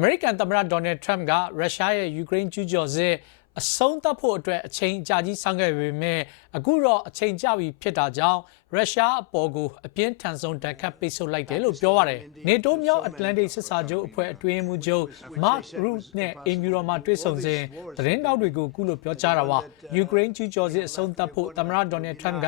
အမေရိကန်သမ္မတဒေါ်နယ်ထရမ့်ကရုရှားရဲ့ယူကရိန်းကျူးကျော်စစ် အဆုံးသတ်ဖို့အတွက်အချိန်ကြာကြီးဆောင်ခဲ့ပေမဲ့အခုတော့အချိန်ကြာပြီဖြစ်တာကြောင့်ရုရှားအပေါ်ကိုအပြင်းထန်ဆုံးတန်ခတ်ပိတ်ဆို့လိုက်တယ်လို့ပြောပါတယ်။နေတိုးမြောက်အတ္တလန်တိတ်စစ်စာချုပ်အဖွဲ့အတွင်းမှုချုပ်မာ့ရူးနဲ့အင်မြူရောမှာတွေ့ဆုံစဉ်သတင်းတောက်တွေကိုအခုလိုပြောကြားတာပါ။ယူကရိန်းကျူးကျော်စစ်အဆုံးသတ်ဖို့သမ္မတဒေါ်နယ်ထရမ့်က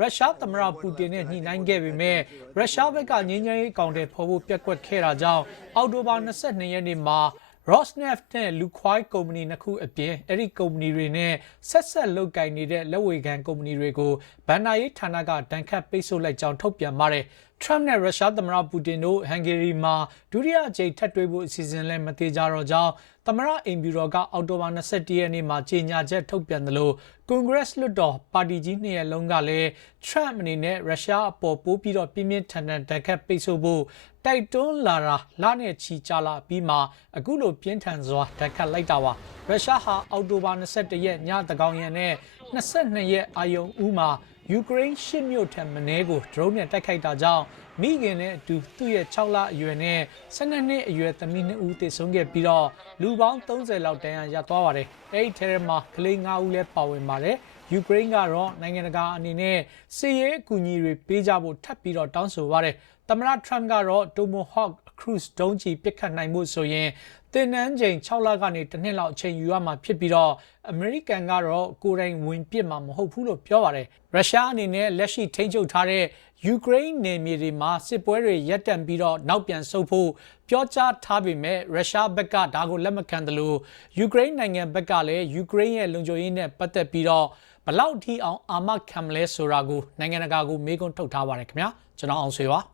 ရုရှားသမ္မတပူတင်နဲ့ညှိနှိုင်းခဲ့ပေမဲ့ရုရှားဘက်ကငြင်းငြင်းရေးအကောင့်တွေဖော်ဖို့ပြက်ကွက်ခဲ့တာကြောင့်အောက်တိုဘာ22ရက်နေ့မှာ Rosneft နဲ့ Lukoil ကုမ္ပဏီနှစ်ခုအပြင်အဲ့ဒီကုမ္ပဏီတွေနဲ့ဆက်ဆက်လုပ်ကိုင်နေတဲ့လက်ဝေခံကုမ္ပဏီတွေကိုဗန်နာရေးဌာနကဒဏ်ခတ်ပိတ်ဆို့လိုက်ကြောင်းထုတ်ပြန်ပါတယ်။ Trump နဲ့ရုရှားသမ္မတပူတင်တို့ဟန်ဂေရီမှာဒုတိယအကြိမ်ထပ်တွေ့ဖို့အစီအစဉ်လည်းမသေးကြတော့ကြောင်းသမ္မတအိမ်ဖြူတော်ကအောက်တိုဘာ21ရက်နေ့မှာကြေညာချက်ထုတ်ပြန်တယ်လို့ကွန်ဂရက်လွှတ်တော်ပါတီကြီးနှစ်ရပ်လုံးကလည်း Trump အနေနဲ့ရုရှားအပေါ်ပိုးပြီးတော့ပြင်းပြင်းထန်ထန်တက်ခတ်ပိတ်ဆို့ဖို့တိုက်တွန်းလာတာလနဲ့ချီကြလာပြီးမှအခုလိုပြင်းထန်စွာတက်ခတ်လိုက်တာပါရုရှားဟာအောက်တိုဘာ21ရက်ညတကောင်ရံနဲ့22ရက်အာယုံဦးမှာ ယူကရိန်းရှစ်မြို့ထံမင်းကိုဒရုန်းနဲ့တိုက်ခိုက်တာကြောင့်မိခင်နဲ့အတူသူ့ရဲ့6လအရွယ်နဲ့12နှစ်အရွယ်သမီး2ဦးတည်ဆုံးခဲ့ပြီးတော့လူပေါင်း30လောက်တန်းရသွားပါတယ်။အဲဒီထဲမှာကလေး9ဦးလည်းပါဝင်ပါတယ်။ယူကရိန်းကတော့နိုင်ငံတကာအနေနဲ့စစ်ရေးအကူအညီတွေပေးကြဖို့ထပ်ပြီးတော့တောင်းဆိုပါတယ်။သမ္မတထရမ့်ကတော့ Tomahawk Cruise ဒုံးကျည်ပစ်ခတ်နိုင်မှုဆိုရင် တင်နန်းချိန်6လကနေတစ်နှစ်လောက်အချိန်ယူရမှာဖြစ်ပြီးတော့အမေရိကန်ကတော့ကိုယ်တိုင်ဝင်ပစ်မှာမဟုတ်ဘူးလို့ပြောပါတယ်။ရုရှားအနေနဲ့လက်ရှိထိန်းချုပ်ထားတဲ့ယူကရိန်းနယ်မြေတွေမှာစစ်ပွဲတွေရပ်တန့်ပြီးတော့နောက်ပြန်ဆုတ်ဖို့ပြောကြားထားပေမဲ့ရုရှားဘက်ကဒါကိုလက်မခံတယ်လို့ယူကရိန်းနိုင်ငံဘက်ကလည်းယူကရိန်းရဲ့လုံခြုံရေးနဲ့ပတ်သက်ပြီးတော့ဘလောက်ထိအောင်အာမခံမလဲဆိုတာကိုနိုင်ငံတကာကိုမေးခွန်းထုတ်ထားပါတယ်ခင်ဗျာကျွန်တော်အောင်ဆွေပါ